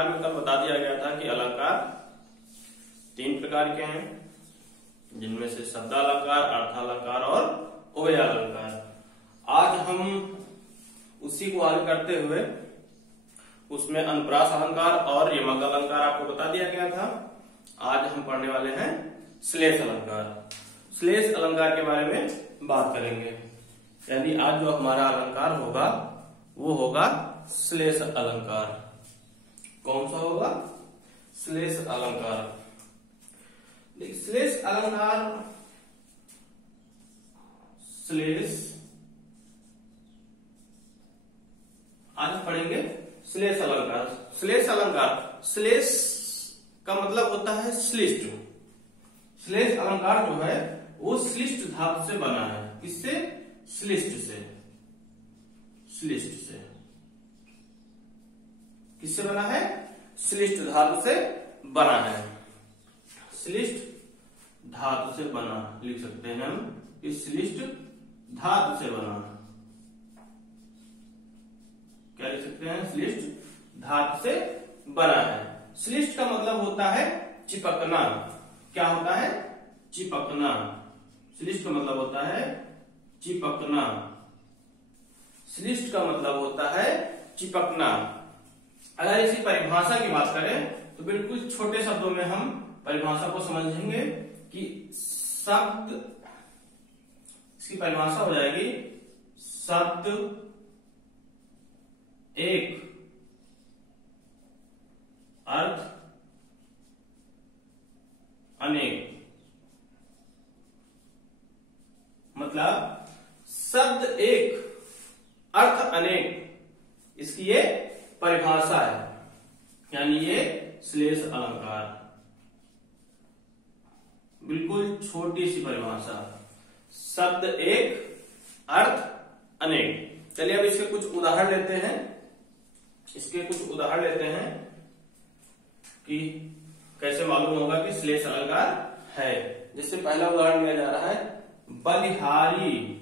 अलंकार में कल बता दिया गया था कि अलंकार 3 प्रकार के हैं, जिनमें से शब्दालंकार, अर्थालंकार और उभयालंकार। आज हम उसी को आगे करते हुए उसमें अनुप्रास अलंकार और यमक अलंकार आपको बता दिया गया था। आज हम पढ़ने वाले हैं श्लेष अलंकार। श्लेष अलंकार के बारे में बात करेंगे, यानी आज जो हमारा अलंकार होगा वो होगा श्लेष अलंकार। कौन सा होगा? श्लेष अलंकार। श्लेष अलंकार, श्लेष, आज पढ़ेंगे श्लेष अलंकार। श्लेष अलंकार, श्लेष का मतलब होता है श्लिष्ट। श्लेष अलंकार जो है वो श्लिष्ट धातु से बना है। किससे? श्लिष्ट से। श्लिष्ट से किससे बना है? श्लिष्ट धातु से बना है। श्लिष्ट धातु से बना, लिख सकते हैं हम, इस श्लिष्ट धातु से बना। क्या लिख सकते हैं? श्लिष्ट धातु से बना है। श्लिष्ट का मतलब होता है चिपकना। क्या होता है? चिपकना। श्लिष्ट का मतलब होता है चिपकना। श्लिष्ट का मतलब होता है चिपकना। अगर इसी परिभाषा की बात करें तो बिल्कुल छोटे शब्दों में हम परिभाषा को समझेंगे कि शब्द, इसकी परिभाषा हो जाएगी शब्द एक, अर्थ अनेक। मतलब शब्द एक, अर्थ अनेक, इसकी ये परिभाषा है, यानी ये श्लेष अलंकार। बिल्कुल छोटी सी परिभाषा, शब्द एक, अर्थ अनेक। चलिए अब इसके कुछ उदाहरण लेते हैं। इसके कुछ उदाहरण लेते हैं कि कैसे मालूम होगा कि श्लेष अलंकार है। जिससे पहला उदाहरण लिया जा रहा है बलिहारी।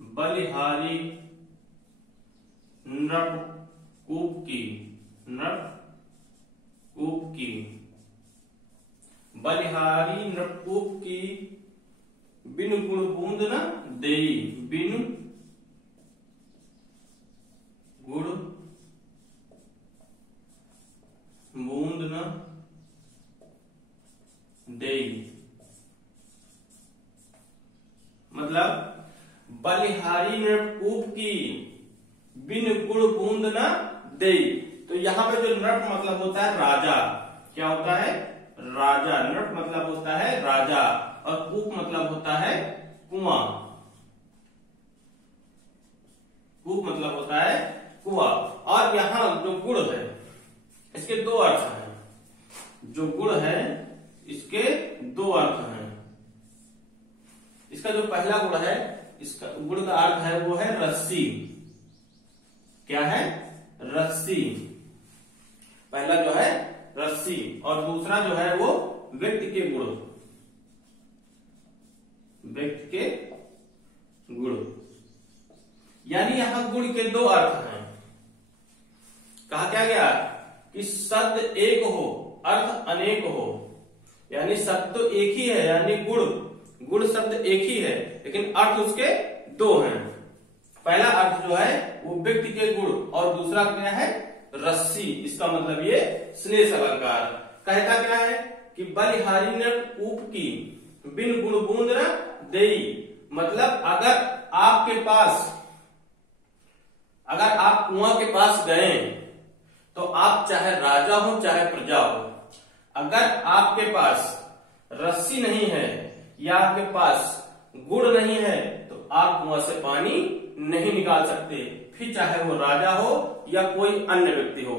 बलिहारी नृपकूप की। बलिहारी नृपकूप की बिनु गुण बूंद न देई। बिनु गुण बूंद न देई। मतलब बलिहारी नृपकूप की बिन गुण बूंद न देई। तो यहां पे जो नृप मतलब होता है राजा। क्या होता है? राजा। नृप मतलब होता है राजा और कूप मतलब होता है कुआं। कूप मतलब होता है कुआं। और यहां जो गुण है इसके 2 अर्थ हैं। जो गुण है इसके 2 अर्थ हैं। इसका जो पहला गुण है, इसका गुण का अर्थ है वो है रस्सी। क्या है? रस्सी। पहला जो है रस्सी और दूसरा जो है वो व्यक्ति के गुण। व्यक्ति के गुण, यानी यहां गुण के 2 अर्थ हैं। कहा क्या गया कि शब्द एक हो, अर्थ अनेक हो। यानी शब्द तो एक ही है, यानी गुण शब्द एक ही है, लेकिन अर्थ उसके 2 हैं। पहला अर्थ जो है वो व्यक्ति के गुण और दूसरा क्या है? रस्सी। इसका मतलब ये श्लेष अलंकार। कहता क्या है कि बलिहारी नृपकूप की बिन गुण बूंद न देई। मतलब अगर आप कुआं के पास गए तो आप चाहे राजा हो चाहे प्रजा हो, अगर आपके पास रस्सी नहीं है या आपके पास गुड़ नहीं है तो आप कुआं से पानी नहीं निकाल सकते, फिर चाहे वो राजा हो या कोई अन्य व्यक्ति हो।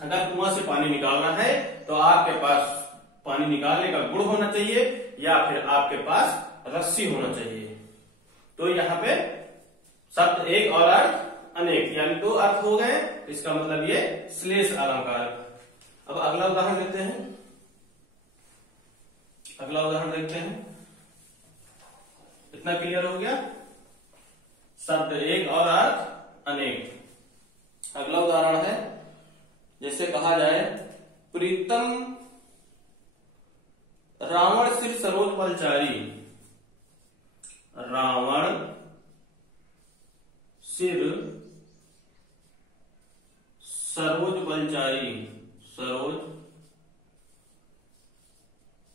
अगर कुआं से पानी निकालना है तो आपके पास पानी निकालने का गुड़ होना चाहिए या फिर आपके पास रस्सी होना चाहिए। तो यहाँ पे शब्द एक और अर्थ अनेक, यानी 2 अर्थ हो गए। इसका मतलब ये श्लेष अलंकार। अब अगला उदाहरण लेते हैं। अगला उदाहरण देखते हैं। इतना क्लियर हो गया? शब्द एक और अर्थ अनेक। कहा जाए प्रीतम रावण सिर सरोज बलचारी, रावण सिर सरोज बलचारी, सरोज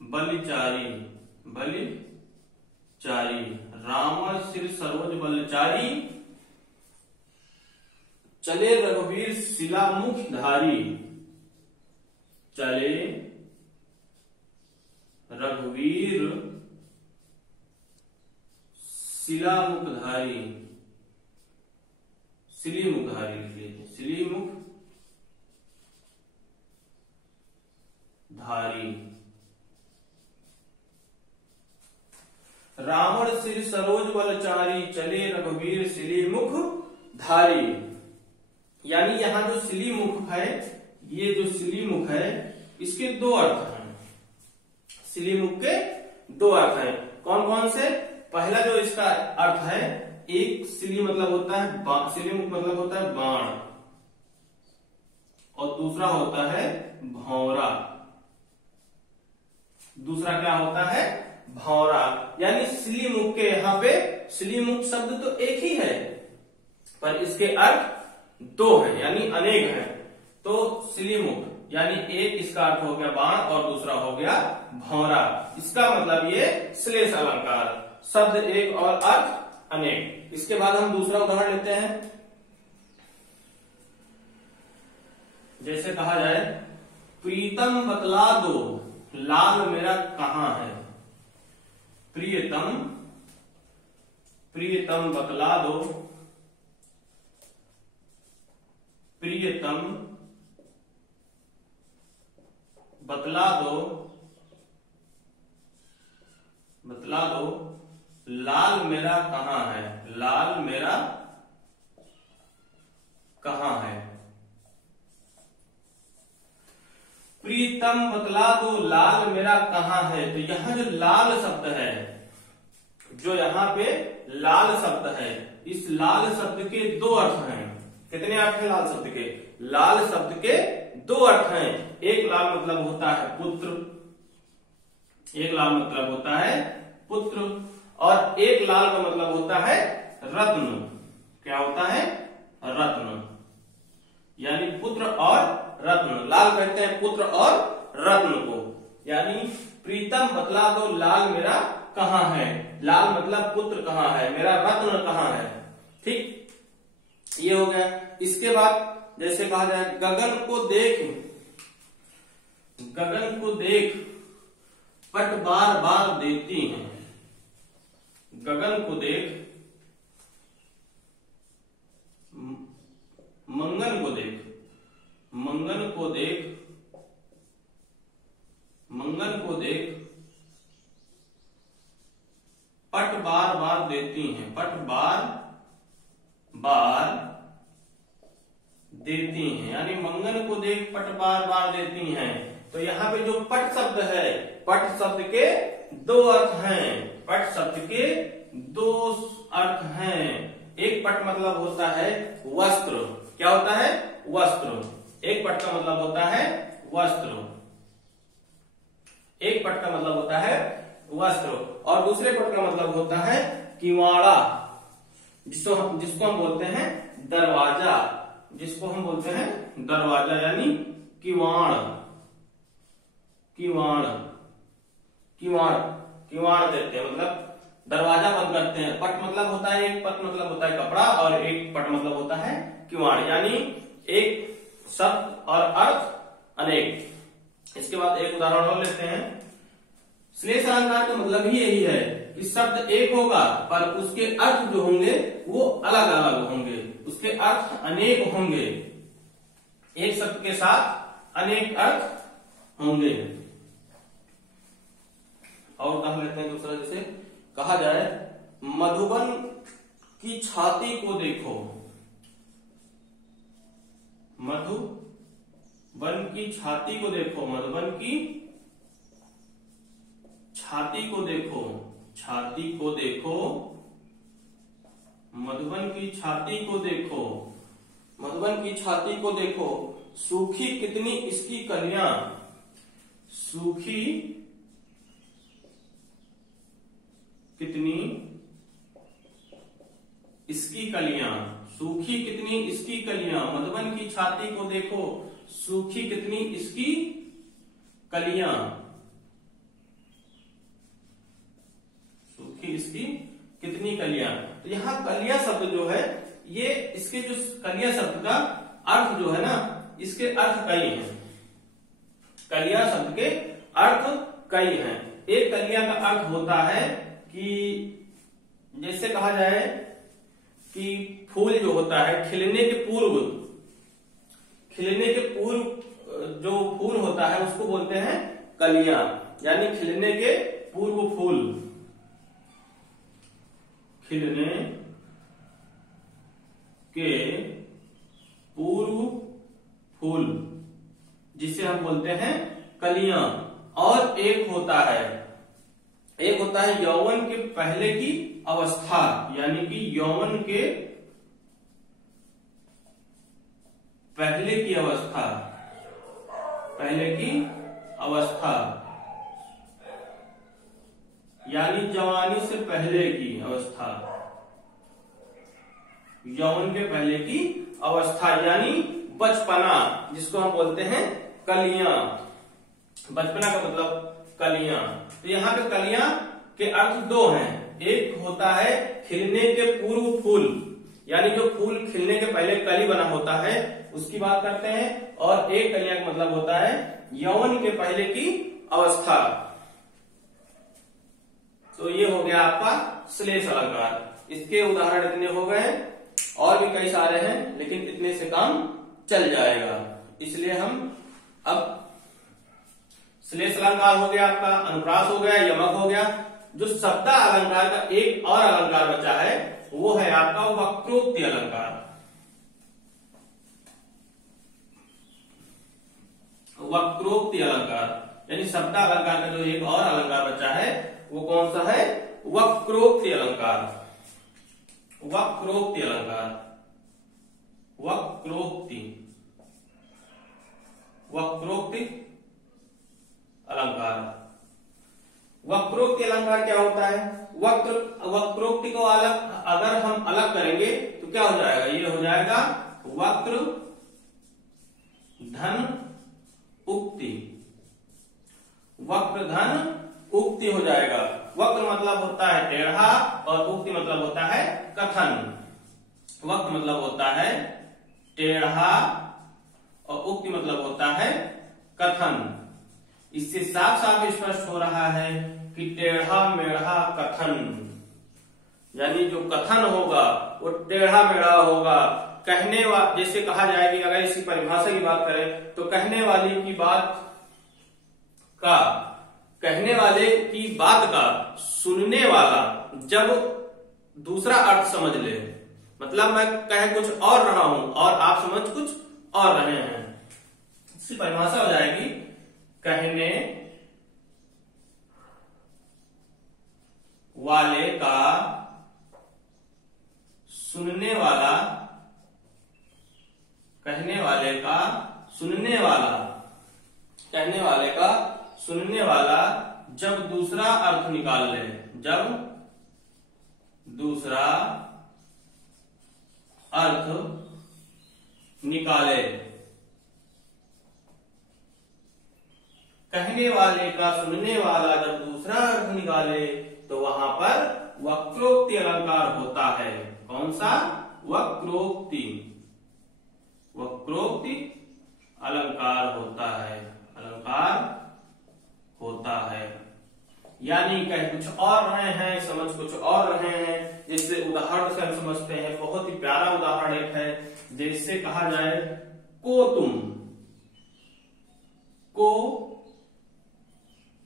बलचारी, बलचारी, रावण सिर सरोज बलचारी, चले रघुवीर शिला मुख धारी, चले रघुवीर शिला मुखधारी, शिली मुखधारी लिख लीजिए, शिली मुख धारी, रावण सिर सरोज बलचारी, चले रघुवीर शिली मुख धारी। यानी यहां जो शिली मुख है, ये जो शिली मुख है इसके दो अर्थ हैं। शिली मुख के दो अर्थ हैं। कौन कौन से? पहला जो इसका अर्थ है, एक शिली मतलब होता है, शिली मुख मतलब होता है बाण, और दूसरा होता है भौरा। दूसरा क्या होता है? भौरा। यानी शिली मुख के यहाँ पे शिली मुख शब्द तो एक ही है, पर इसके अर्थ दो हैं, यानी अनेक हैं। तो शिली मुख यानी एक, इसका अर्थ हो गया बाण और दूसरा हो गया भौरा। इसका मतलब ये श्लेष अलंकार, शब्द एक और अर्थ अनेक। इसके बाद हम दूसरा उदाहरण लेते हैं। जैसे कहा जाए प्रीतम बतला दो लाल मेरा कहां है, प्रियतम, प्रियतम बतला दो, प्रियतम बतला दो, बतला दो लाल मेरा कहां है, लाल मेरा कहां है। प्रीतम बतला दो लाल मेरा कहां है। तो यहां जो लाल शब्द है, जो यहां पे लाल शब्द है, इस लाल शब्द के दो अर्थ हैं। कितने अर्थ हैं लाल शब्द के? लाल शब्द के दो अर्थ हैं। एक लाल मतलब होता है पुत्र, एक लाल मतलब होता है पुत्र, और एक लाल का मतलब होता है रत्न। क्या होता है? रत्न। यानी पुत्र और रत्न, लाल कहते हैं पुत्र और रत्न को। यानी प्रीतम बतला दो लाल मेरा कहां है, लाल मतलब पुत्र कहां है, मेरा रत्न कहां है। ठीक, ये हो गया। इसके बाद जैसे कहा जाए गगन को देख, गगन को देख पट बार बार देती हैं, गगन को देख, मंगन को देख, मंगन को देख, मंगन को देख पट बार बार देती हैं, पट बार बार देती हैं। यानी मंगन को देख पट बार बार देती हैं। तो यहाँ पे जो पट शब्द है, पट शब्द के दो अर्थ हैं, पट शब्द के दो अर्थ हैं। एक पट मतलब होता है वस्त्र। क्या होता है? वस्त्र। एक पट का मतलब होता है वस्त्र, एक पट का मतलब होता है वस्त्र, और दूसरे पट का मतलब होता है किवाड़ा, जिसको हम बोलते हैं दरवाजा, जिसको हम बोलते हैं दरवाजा, यानी किवाड़, किवाड़, किवाड़, किवाड़ देते हैं, मतलब दरवाजा बंद करते हैं। पट मतलब होता है, एक पट मतलब होता है कपड़ा, और एक पट मतलब होता है किवाड़। यानी एक शब्द और अर्थ अनेक। इसके बाद एक उदाहरण और लेते हैं। श्लेष अलंकार का मतलब ही यही है कि शब्द एक होगा, पर उसके अर्थ जो होंगे वो अलग अलग होंगे, उसके अर्थ अनेक होंगे, एक शब्द के साथ अनेक अर्थ होंगे। और उदाहरण लेते हैं दूसरा। जैसे कहा जाए मधुबन की छाती को देखो, मधुबन की छाती को देखो, मधुबन की छाती को देखो, छाती को देखो, मधुबन की छाती को देखो, मधुबन की छाती को देखो। सूखी कितनी इसकी कलियां, सूखी कितनी इसकी कलियां, सूखी कितनी इसकी कलियां। मधुबन की छाती को देखो, सूखी कितनी इसकी कलियां, सूखी इसकी कितनी कलियां। तो यहां कलियां शब्द जो है, ये इसके जो कलियां शब्द का अर्थ जो है ना, इसके अर्थ कई हैं। कलियां शब्द के अर्थ कई हैं। एक कलियां का अर्थ होता है कि जैसे कहा जाए कि फूल जो होता है खिलने के पूर्व, खिलने के पूर्व जो फूल होता है उसको बोलते हैं कलियां, यानी खिलने के पूर्व फूल, खिलने के पूर्व फूल जिसे हम बोलते हैं कलियां। और एक होता है यौवन के पहले की अवस्था, यानी कि यौवन के पहले की अवस्था, पहले की अवस्था यानी जवानी से पहले की अवस्था, यौवन के पहले की अवस्था यानी बचपना, जिसको हम बोलते हैं कलियां। बचपना का मतलब कलियां। तो यहाँ पे कलियां के अर्थ दो हैं। एक होता है खिलने के पूर्व फूल, यानी जो फूल खिलने के पहले कली बना होता है उसकी बात करते हैं। और एक कलियां का मतलब होता है यौवन के पहले की अवस्था। तो ये हो गया आपका श्लेष अलंकार। इसके उदाहरण इतने हो गए, और भी कई सारे हैं, लेकिन इतने से काम चल जाएगा। इसलिए हम अब श्लेष अलंकार हो गया आपका, अनुप्रास हो गया, यमक हो गया। जो शब्दा अलंकार का एक और अलंकार बचा है वो है आपका वक्रोक्ति अलंकार। वक्रोक्ति अलंकार यानी शब्दा अलंकार का जो एक और अलंकार बचा है वो कौन सा है? वक्रोक्ति अलंकार। वक्रोक्ति अलंकार, वक्रोक्ति, वक्रोक्ति अलंकार। वक्रोक्ति अलंकार क्या होता है? वक्रोक्ति को अलग अगर हम अलग करेंगे तो क्या हो जाएगा? ये हो जाएगा वक्र धन उक्ति। वक्र धन उक्ति हो जाएगा। वक्र मतलब होता है टेढ़ा और उक्ति मतलब होता है कथन। वक्र मतलब होता है टेढ़ा और उक्ति मतलब होता है कथन। इससे साफ साफ स्पष्ट हो रहा है कि टेढ़ा मेढ़ा कथन, यानी जो कथन होगा वो टेढ़ा मेढ़ा होगा। कहने वाले, जैसे कहा जाए कि अगर इसकी परिभाषा की बात करें तो कहने वाले की बात का, कहने वाले की बात का सुनने वाला जब दूसरा अर्थ समझ ले, मतलब मैं कह कुछ और रहा हूं और आप समझ कुछ और रहे हैं, इसकी परिभाषा हो जाएगी कहने वाले का सुनने वाला, कहने वाले का सुनने वाला, कहने वाले का सुनने वाला जब दूसरा अर्थ निकाल ले, जब दूसरा अर्थ निकाले। कहने वाले का सुनने वाला जब दूसरा अर्थ निकाले तो वहां पर वक्रोक्ति अलंकार होता है। कौन सा? वक्रोक्ति, वक्रोक्ति अलंकार होता है, अलंकार होता है। यानी कह कुछ और रहे हैं, समझ कुछ और रहे हैं। जिससे उदाहरण से हम समझते हैं, बहुत ही प्यारा उदाहरण एक है। जैसे कहा जाए को तुम, को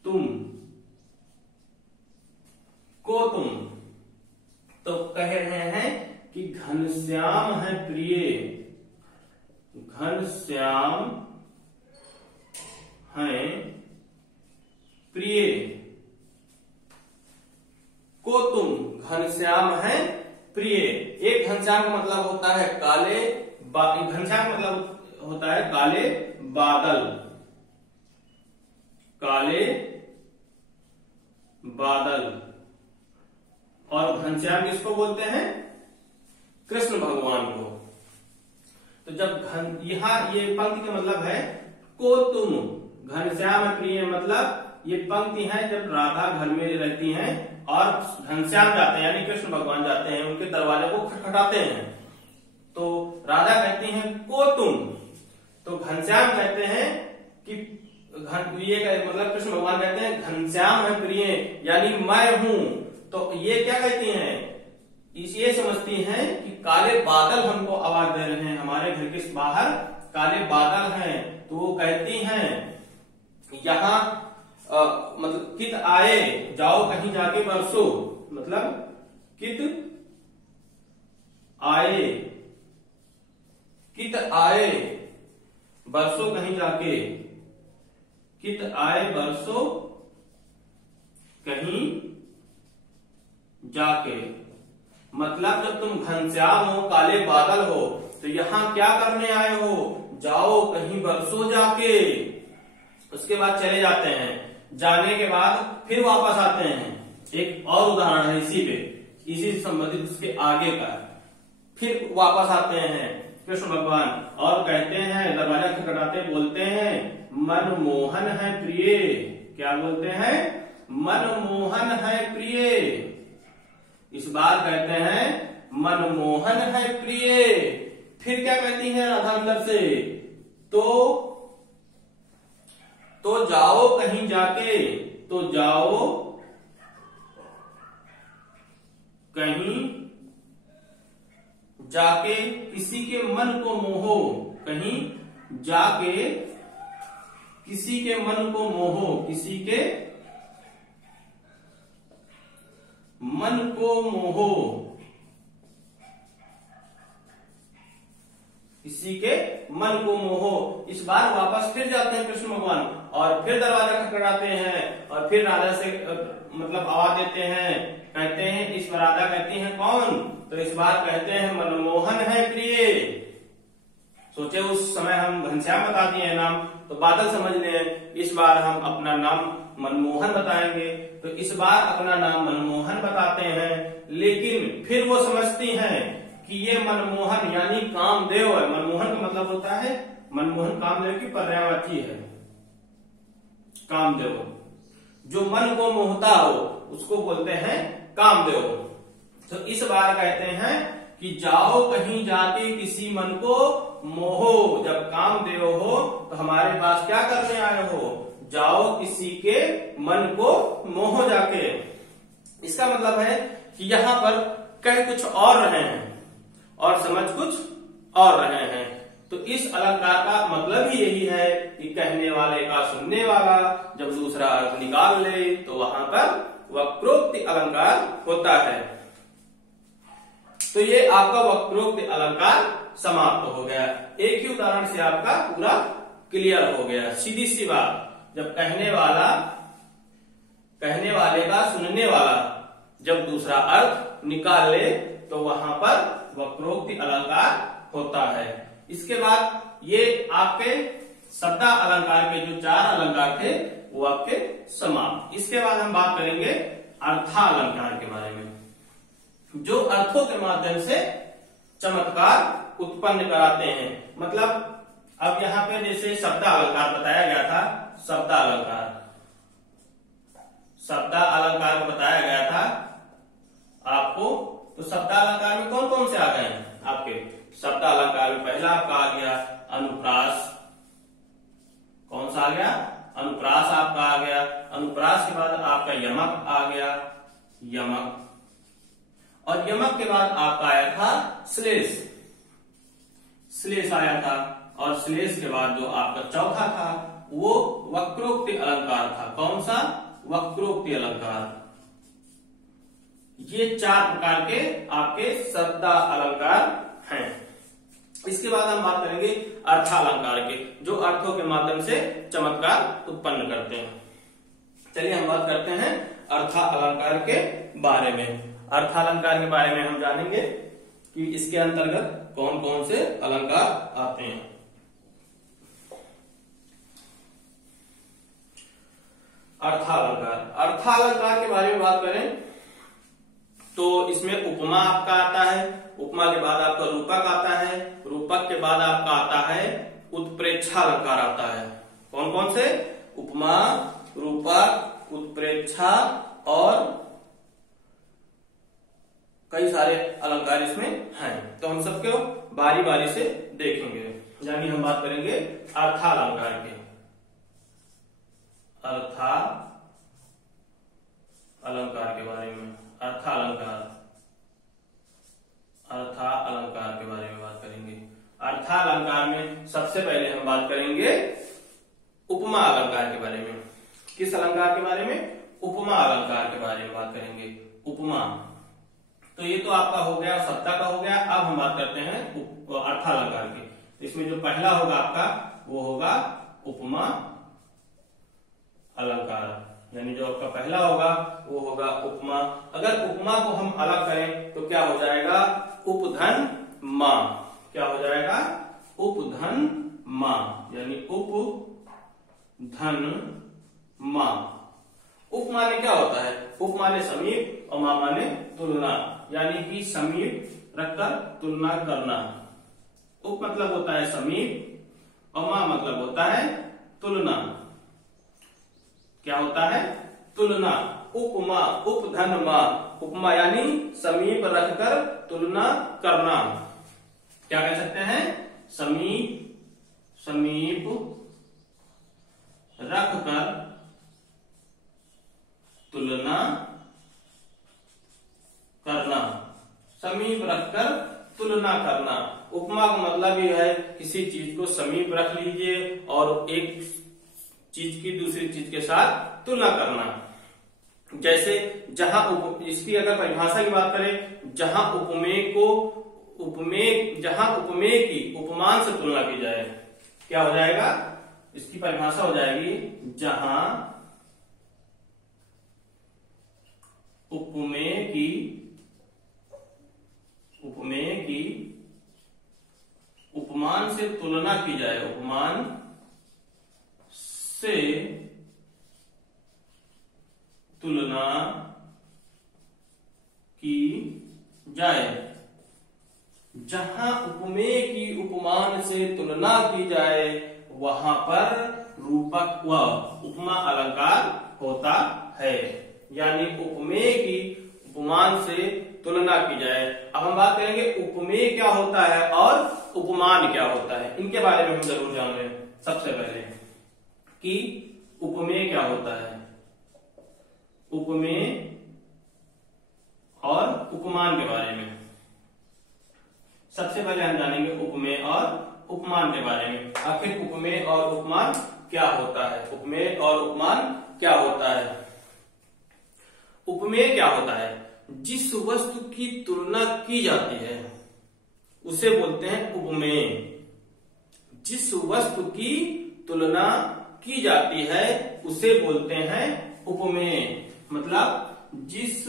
तुम, को तुम, तो कह रहे हैं कि घनश्याम है प्रिय, घनश्याम है प्रिय। को तुम, घनश्याम है प्रिय। एक घनश्याम का मतलब होता है काले, घनश्याम मतलब होता है काले बादल, काले बादल। और घनश्याम किसको बोलते हैं? कृष्ण भगवान को। तो जब यहाँ ये पंक्ति का मतलब है को तुम घनश्याम प्रिय, मतलब ये पंक्ति है जब राधा घर में रहती हैं और घनश्याम जाते हैं यानी कृष्ण भगवान जाते हैं, उनके दरवाजे को खटखटाते हैं, तो राधा कहती हैं को तुम, तो घनश्याम कहते हैं कि ये मतलब कृष्ण भगवान कहते हैं घनश्याम है प्रिय यानी मैं हूं। तो ये क्या कहती हैं? ये समझती हैं कि काले बादल हमको आवाज दे रहे हैं, हमारे घर के बाहर काले बादल हैं। तो वो कहती हैं यहाँ मतलब कित आए, जाओ कहीं जाके बरसो, मतलब कित आए, कित आए बरसो कहीं जाके, कित आए बरसो कहीं जाके, मतलब जब तुम घनश्याम हो, काले बादल हो, तो यहां क्या करने आए हो? जाओ कहीं बरसो जाके। उसके बाद चले जाते हैं, जाने के बाद फिर वापस आते हैं। एक और उदाहरण है इसी पे, इसी से संबंधित उसके आगे का। फिर वापस आते हैं कृष्ण भगवान और कहते हैं, दरवाजा खटखटाते बोलते हैं मनमोहन है प्रिय। क्या बोलते हैं? मनमोहन है प्रिय। इस बार कहते हैं मनमोहन है प्रिय। फिर क्या कहती है राधा अंदर से? तो जाओ कहीं जाके, तो जाओ कहीं जाके किसी के मन को मोहो, कहीं जाके किसी के मन को मोहो, किसी के मन को मोहो, किसी के मन को मोहो। इस बार वापस फिर जाते हैं कृष्ण भगवान और फिर दरवाजा खटखटाते हैं और फिर राधा से मतलब आवाज देते हैं, कहते हैं, इस बार राधा कहती हैं कौन? तो इस बार कहते हैं मनमोहन है प्रिय। सोचे उस समय हम घनश्याम बता दिए नाम तो बादल समझ लें, इस बार हम अपना नाम मनमोहन बताएंगे। तो इस बार अपना नाम मनमोहन बताते हैं, लेकिन फिर वो समझती हैं कि ये मनमोहन यानी कामदेव है। मनमोहन का मतलब होता है, मनमोहन कामदेव की पर्यायवाची है। कामदेव जो मन को मोहता हो उसको बोलते हैं कामदेव। तो इस बार कहते हैं कि जाओ कहीं जाके किसी मन को मोहो। जब कामदेव हो तो हमारे पास क्या करने आए हो? जाओ किसी के मन को मोहो जाके। इसका मतलब है कि यहाँ पर कह कुछ और रहे हैं और समझ कुछ और रहे हैं। तो इस अलंकार का मतलब ही यही है कि कहने वाले का सुनने वाला जब दूसरा अर्थ निकाल ले तो वहां पर वक्रोक्ति अलंकार होता है। तो ये आपका वक्रोक्ति अलंकार समाप्त हो गया। एक ही उदाहरण से आपका पूरा क्लियर हो गया। सीधी सी बात, जब कहने वाले का सुनने वाला जब दूसरा अर्थ निकाल ले तो वहां पर वक्रोक्ति अलंकार होता है। इसके बाद ये आपके शब्दा अलंकार के जो 4 अलंकार थे वो आपके समाप्त। इसके बाद हम बात करेंगे अर्थालंकार के बारे में, जो अर्थों के माध्यम से चमत्कार उत्पन्न कराते हैं। मतलब अब यहाँ पे जैसे शब्दा अलंकार बताया गया था, शब्दा अलंकार को बताया गया था आपको। तो शब्दा अलंकार में कौन कौन से आ गए हैं आपके? शब्दा अलंकार में पहला आपका आ गया अनुप्रास। कौन सा आ गया? अनुप्रास आपका आ गया। अनुप्रास के बाद आपका यमक आ गया, यमक। और यमक के बाद आपका आया था श्लेष, श्लेष आया था। और श्लेष के बाद जो आपका चौथा था वो वक्रोक्ति अलंकार था। कौन सा? वक्रोक्ति अलंकार। ये 4 प्रकार के आपके शब्दा अलंकार हैं। इसके बाद हम बात करेंगे अर्थालंकार के, जो अर्थों के माध्यम से चमत्कार उत्पन्न करते हैं। चलिए हम बात करते हैं अर्थालंकार के बारे में। अर्थालंकार के बारे में हम जानेंगे कि इसके अंतर्गत कौन कौन से अलंकार आते हैं। अर्थालंकार। अर्थालंकार के बारे में बात करें तो इसमें उपमा आपका आता है, उपमा के बाद आपका रूपक आता है, रूपक के बाद आपका आता है उत्प्रेक्षालंकार आता है। कौन कौन से? उपमा, रूपक, उत्प्रेक्षा और कई सारे अलंकार इसमें हैं। तो हम सबको बारी बारी से देखेंगे। यानी हम बात करेंगे अर्थालंकार के। अलंकार के बारे में, अर्थालंकार के बारे में बात करेंगे। अर्थालंकार में सबसे पहले हम बात करेंगे उपमा अलंकार के बारे में। किस अलंकार के बारे में? उपमा अलंकार के बारे में बात करेंगे। उपमा, तो ये तो आपका हो गया, सत्ता का हो गया। अब हम बात करते हैं अर्थालंकार की। इसमें जो पहला होगा आपका वो होगा उपमा अलंकार, यानी जो आपका पहला होगा वो होगा उपमा। अगर उपमा को हम अलग करें तो क्या हो जाएगा? उपधन मा। क्या हो जाएगा? उपधन मा, यानी उपधन मा। उप माने क्या होता है? उप माने समीप और मा माने तुलना, यानी कि समीप रखकर तुलना करना। उप मतलब होता है समीप और मा मतलब होता है तुलना। क्या होता है? तुलना। उपमा, उपधन मा। उपमा यानी समीप रखकर तुलना करना। क्या कह सकते हैं? समीप रखकर तुलना करना। समीप रखकर तुलना करना। उपमा का मतलब ये है किसी चीज को समीप रख लीजिए और एक चीज की दूसरी चीज के साथ तुलना करना। जैसे जहां इसकी अगर परिभाषा की बात करें, जहां उपमेय की उपमान से तुलना की जाए, क्या हो जाएगा? इसकी परिभाषा हो जाएगी जहां उपमेय की उपमान से तुलना की जाए, उपमान से तुलना की जाए। जहां उपमेय की उपमान से तुलना की जाए वहां पर रूपक व उपमा अलंकार होता है। यानी उपमेय की उपमान से तुलना की जाए। अब हम बात करेंगे उपमेय क्या होता है और उपमान क्या होता है। इनके बारे में हम जरूर जान लें सबसे पहले कि उपमेय क्या होता है, उपमेय और उपमान के बारे में। सबसे पहले हम जानेंगे उपमेय और उपमान के बारे में। आखिर उपमेय और उपमान क्या होता है? उपमेय और उपमान क्या होता है? उपमेय क्या होता है? जिस वस्तु की तुलना की जाती है उसे बोलते हैं उपमेय। जिस वस्तु की तुलना की जाती है उसे बोलते हैं उपमेय। मतलब जिस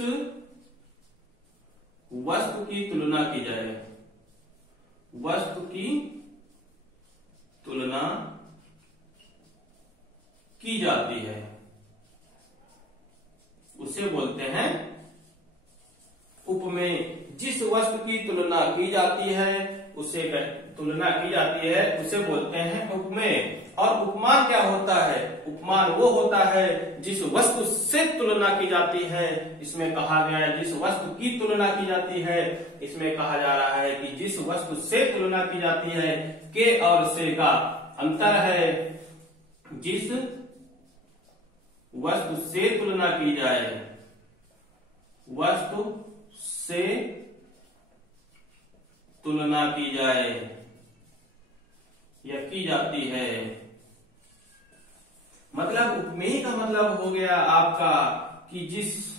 वस्तु की तुलना की जाए, वस्तु की तुलना की जाती है उसे बोलते हैं उपमेय। जिस वस्तु की तुलना की जाती है उसे बोलते हैं उपमेय। और उपमान क्या होता है? उपमान वो होता है जिस वस्तु से तुलना की जाती है। इसमें कहा गया है जिस वस्तु की तुलना की जाती है, इसमें कहा जा रहा है कि जिस वस्तु से तुलना की जाती है, के और से का अंतर है। जिस वस्तु से तुलना की जाए, वस्तु से तुलना की जाए या की जाती है। मतलब उपमेय का मतलब हो गया आपका कि जिस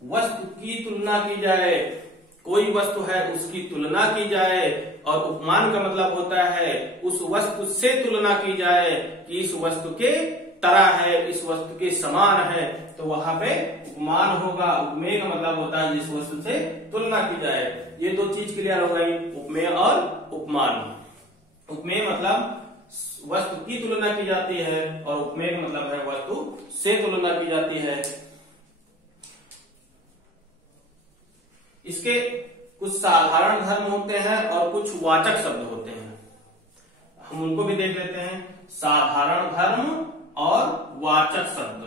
वस्तु की तुलना की जाए, कोई वस्तु है उसकी तुलना की जाए। और उपमान का मतलब होता है उस वस्तु से तुलना की जाए कि इस वस्तु के तरह है, इस वस्तु के समान है, तो वहां पे उपमान होगा। उपमेय का मतलब होता है जिस वस्तु से तुलना की जाए। ये दो चीज क्लियर हो गई, उपमेय और उपमान। उपमेय मतलब वस्तु की तुलना की जाती है और उपमेय का मतलब है वस्तु से तुलना की जाती है। इसके कुछ साधारण धर्म होते हैं और कुछ वाचक शब्द होते हैं, हम उनको भी देख लेते हैं। साधारण धर्म और वाचक शब्द,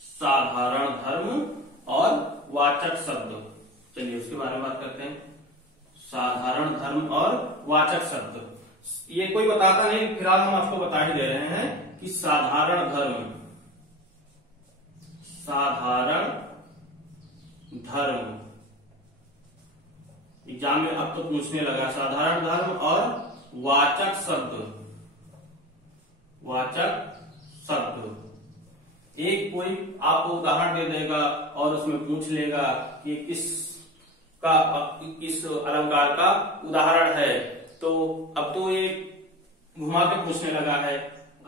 साधारण धर्म और वाचक शब्द, चलिए उसके बारे में बात करते हैं। साधारण धर्म और वाचक शब्द, ये कोई बताता नहीं, फिलहाल हम आपको बता ही दे रहे हैं कि साधारण धर्म, साधारण धर्म एग्जाम में अब तो पूछने लगा। साधारण धर्म और वाचक शब्द, वाचक शब्द, एक कोई आपको उदाहरण दे देगा और उसमें पूछ लेगा कि किस अलंकार का उदाहरण है, तो अब तो ये घुमा के पूछने लगा है,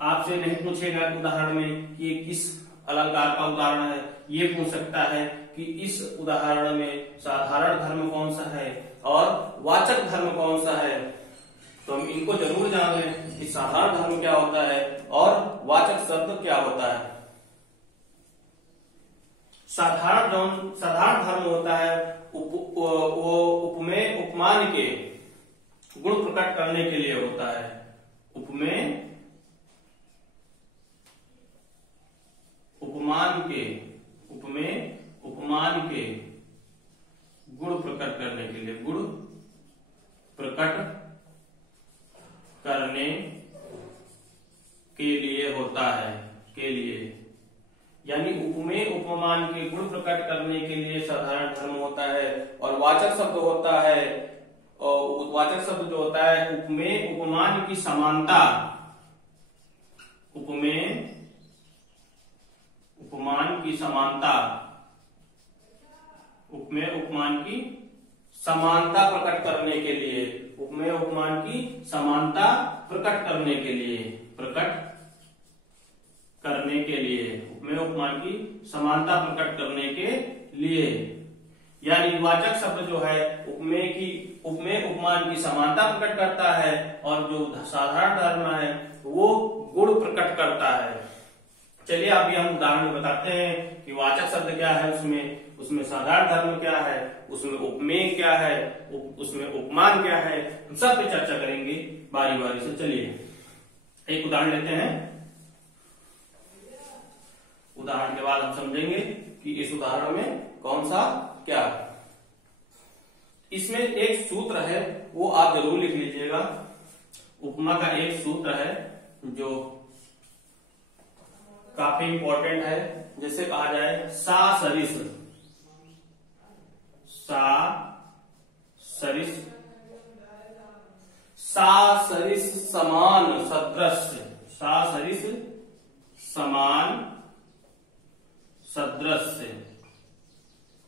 आपसे नहीं पूछेगा उदाहरण में कि ये किस अलंकार का उदाहरण है, ये पूछ सकता है कि इस उदाहरण में साधारण धर्म कौन सा है और वाचक धर्म कौन सा है। तो हम इनको जरूर जान लें कि साधारण धर्म क्या होता है और वाचक शब्द क्या होता है। साधारण धर्म होता है वो उपमेय उपमान के गुण प्रकट करने के लिए होता है। उपमेय उपमान के गुण प्रकट करने के लिए, गुण प्रकट करने के लिए होता है, के लिए, यानी उपमेय उपमान के गुण प्रकट करने के लिए साधारण धर्म होता है। और वाचक शब्द होता है, और वाचक शब्द जो होता है उपमेय उपमान की समानता, उपमेय उपमान की समानता, उपमेय उपमान की समानता प्रकट करने के लिए, उपमेय उपमान की समानता प्रकट करने के लिए, प्रकट करने के लिए, उपमेय उपमान की समानता प्रकट करने के लिए, यानी वाचक शब्द जो है उपमेय उपमान की समानता प्रकट करता है और जो साधारण धर्म है वो गुण प्रकट करता है। चलिए अभी हम उदाहरण में बताते हैं कि वाचक शब्द क्या है, उसमें साधारण धर्म क्या है, उसमें उपमेय क्या है, उसमें उपमान क्या है, हम सब पे चर्चा करेंगे बारी बारी से। चलिए एक उदाहरण लेते हैं, उदाहरण के बाद हम समझेंगे कि इस उदाहरण में कौन सा क्या है। इसमें एक सूत्र है वो आप जरूर लिख लीजिएगा। उपमा का एक सूत्र है जो काफी इंपॉर्टेंट है, जैसे कहा जाए सा सरिस, सा सरिस, सा सरिस समान सदृश, सा सरिस समान सदृश,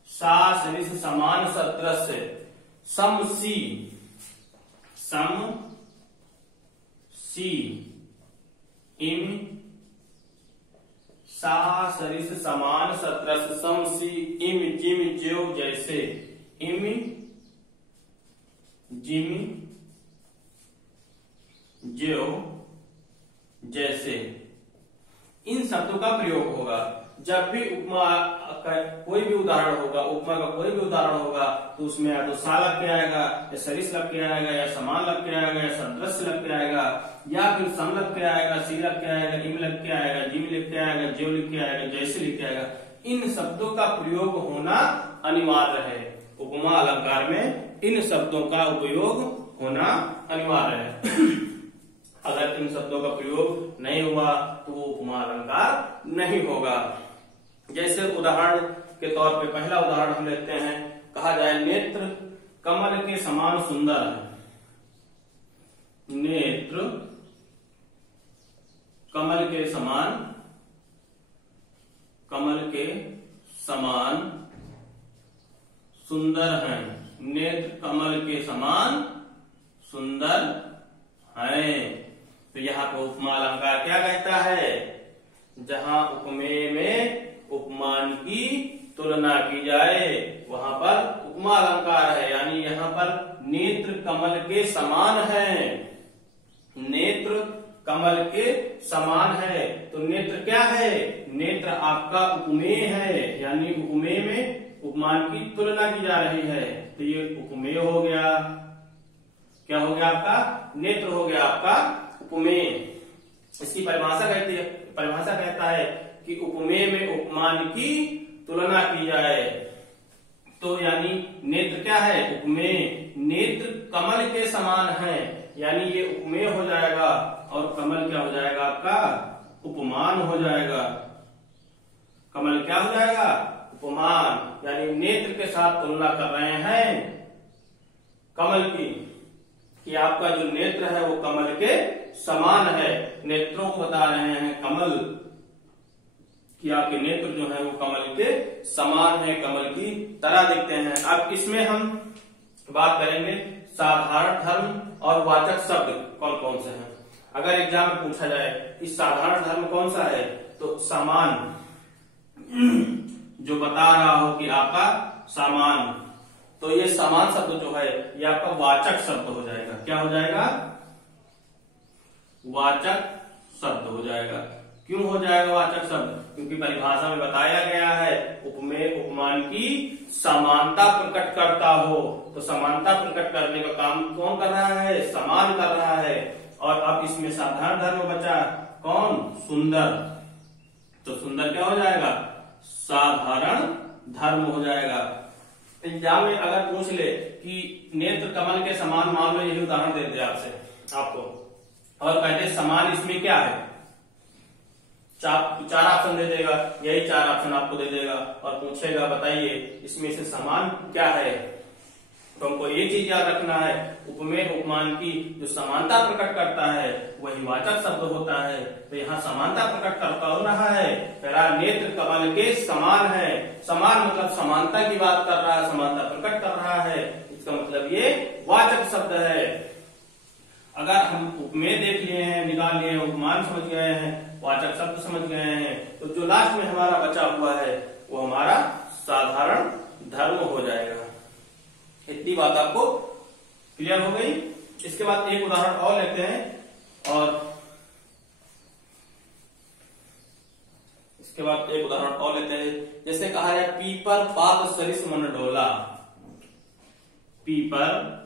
सा सरिस समान सदृश, सम सी, सम सी, इम, सा सरिस समान सदृश, सम सी, इम जिम ज्यो जैसे, इम जिम ज्यो जैसे, इन शब्दों का प्रयोग होगा जब भी उपमा का कोई भी उदाहरण होगा, उपमा का कोई भी उदाहरण होगा तो उसमें या तो सा लग के आएगा, या सरिस लग के आएगा, या समान लग के आएगा, या सदृश लग के आएगा, या फिर सम लग के आएगा, सी लग के आएगा, इम लग के आएगा, जिम लिख के आएगा, ज्यो लिख के आएगा, जैसे लिख के आएगा। इन शब्दों का प्रयोग होना अनिवार्य है। उपमा अलंकार में इन शब्दों का उपयोग होना अनिवार्य है। अगर इन शब्दों का प्रयोग नहीं हुआ तो वो उपमा अलंकार नहीं होगा। जैसे उदाहरण के तौर पे पहला उदाहरण हम लेते हैं, कहा जाए नेत्र कमल के समान सुंदर है, नेत्र कमल के समान, कमल के समान सुंदर हैं, नेत्र कमल के समान सुंदर हैं। तो यहाँ पर उपमा अलंकार क्या कहता है, जहां उपमेय में उपमान की तुलना की जाए वहां पर उपमा अलंकार है, यानी यहाँ पर नेत्र कमल के समान है, नेत्र कमल के समान है। तो नेत्र क्या है? नेत्र आपका उपमेय है, यानी उपमेय में उपमान की तुलना की जा रही है। तो ये उपमेय हो गया। क्या हो गया आपका? नेत्र हो गया आपका उपमेय। इसकी परिभाषा कहता है कि उपमेय में उपमान की तुलना की जाए। तो यानी नेत्र क्या है? उपमेय। नेत्र कमल के समान है, यानी ये उपमेय हो जाएगा और कमल क्या हो जाएगा आपका? उपमान हो जाएगा। कमल क्या हो जाएगा? उपमान। यानी नेत्र के साथ तुलना कर रहे हैं कमल की, कि आपका जो नेत्र है वो कमल के समान है। नेत्रों को बता रहे हैं कमल, कि आपके नेत्र जो है वो कमल के समान है, कमल की तरह दिखते हैं। अब इसमें हम बात करेंगे साधारण धर्म और वाचक शब्द कौन कौन से हैं। अगर एग्जाम में पूछा जाए कि साधारण धर्म कौन सा है, तो समान जो बता रहा हो कि आपका समान, तो ये समान शब्द जो है ये आपका वाचक शब्द हो जाएगा। क्या हो जाएगा? वाचक शब्द हो जाएगा। क्यों हो जाएगा वाचक शब्द? क्योंकि परिभाषा में बताया गया है उपमेय उपमान की समानता प्रकट करता हो। तो समानता प्रकट करने का काम कौन कर रहा है? समान कर रहा है। और अब इसमें साधारण धर्म बचा कौन? सुंदर। तो सुंदर क्या हो जाएगा? साधारण धर्म हो जाएगा। एग्जाम में अगर पूछ ले कि नेत्र कमल के समान, मान लो यही उदाहरण दे दे आपको, और कहते समान इसमें क्या है, चार ऑप्शन दे देगा, यही 4 ऑप्शन आपको दे देगा और पूछेगा बताइए इसमें से समान क्या है। तो हमको एक चीज याद रखना है, उपमेय उपमान की जो समानता प्रकट करता है वही वाचक शब्द होता है। तो यहाँ समानता प्रकट करता हो रहा है, तेरा नेत्र कमल के समान है। समान मतलब समानता की बात कर रहा है, समानता प्रकट कर रहा है, इसका मतलब ये वाचक शब्द है। अगर हम उपमेय देख लिए हैं, निकाल लिए हैं, उपमान समझ गए हैं, वाचक शब्द समझ गए हैं, तो जो लास्ट में हमारा बचा हुआ है वो हमारा साधारण धर्म हो जाएगा। इतनी बात आपको क्लियर हो गई। इसके बाद एक उदाहरण और लेते हैं, और इसके बाद एक उदाहरण और लेते हैं। जैसे कहा है पीपर पात सरिस मन डोला। पीपर